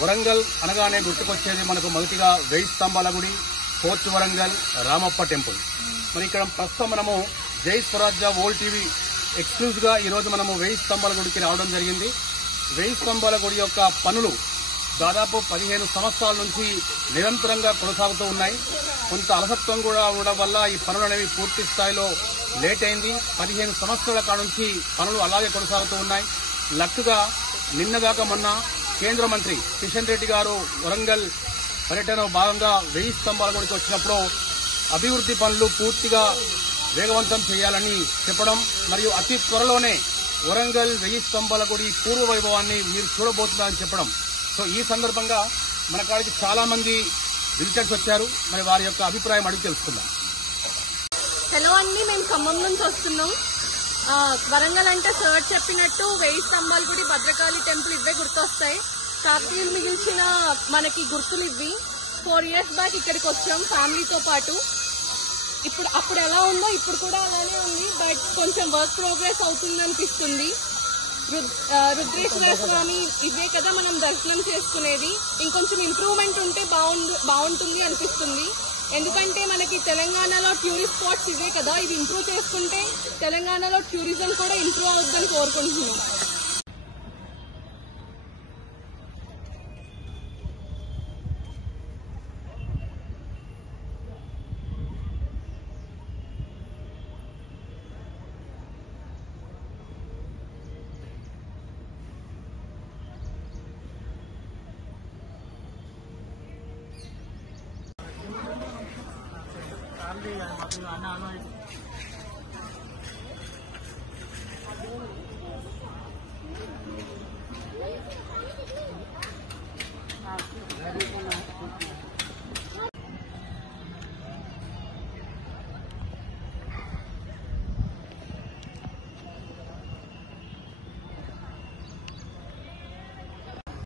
వరంగల్ అనగానే గుర్తుకొచ్చేది మనకు మొదటిగా 1000 స్తంభాల గుడి, ఫోర్ట్ వరంగల్, రామప్ప టెంపుల్. మరి ఇక్కడ ప్రస్తుతం మనము జై స్వరాజ్య వరల్డ్ టీవీ ఎక్స్క్లూజివ్ గా ఈ రోజు మనము 1000 స్తంభాల గుడికి రావడం జరిగింది. 1000 స్తంభాల గుడి యొక్క పనులు దాదాపు 15 సంవత్సరాల నుంచి నిరంతరంగా కొనసాగుతూ ఉన్నాయి. కొంత అలసత్వం కూడా ఉండడం వల్ల ఈ పనులు అనేవి పూర్తి స్థాయిలో లేట్ అయింది. 15 సంవత్సరాల కాడ నుంచి పనులు అలాగే కొనసాగుతూ ఉన్నాయి. లక్కుగా నిన్నగాక మొన్న కేంద్ర మంత్రి కిషన్ రెడ్డి గారు వరంగల్ పర్యటన భాగంగా 1000 స్తంభాల గుడికి వచ్చినప్పుడు అభివృద్ది పనులు పూర్తిగా వేగవంతం చేయాలని చెప్పడం, మరియు అతి త్వరలోనే వరంగల్ 1000 స్తంభాల గుడి పూర్వ వైభవాన్ని మీరు చూడబోతున్నారని చెప్పడం. సో ఈ సందర్భంగా మన కాడికి చాలా మంది విజిటర్స్ వచ్చారు. మరి వారి యొక్క అభిప్రాయం అడిగి తెలుసుకుందాం. హలో అండి, మేము ఖమ్మం నుంచి వస్తున్నాం. వరంగల్ అంటే సార్ చెప్పినట్టు 1000 స్తంభాల గుడి, భద్రకాళి టెంపుల్ ఇవే గుర్తొస్తాయి. కాకతీయులు మిగిల్చిన మనకి గుర్తులు ఇవి. 4 years బ్యాక్ ఇక్కడికి వచ్చాం ఫ్యామిలీతో పాటు. అప్పుడు ఎలా ఉందో ఇప్పుడు కూడా అలానే ఉంది, బట్ కొంచెం వర్క్ ప్రోగ్రెస్ అవుతుంది అనిపిస్తుంది. రుద్రేశ్వర స్వామి ఇవే కదా మనం దర్శనం చేసుకునేది. ఇంకొంచెం ఇంప్రూవ్మెంట్ ఉంటే బాగుంటుంది అనిపిస్తుంది. ఎందుకంటే మనకి తెలంగాణలో టూరిస్ట్ స్పాట్స్ ఇవే కదా, ఇవి ఇంప్రూవ్ చేసుకుంటే తెలంగాణలో టూరిజం కూడా ఇంప్రూవ్ అవుతుందని కోరుకుంటున్నాం. Anak-anak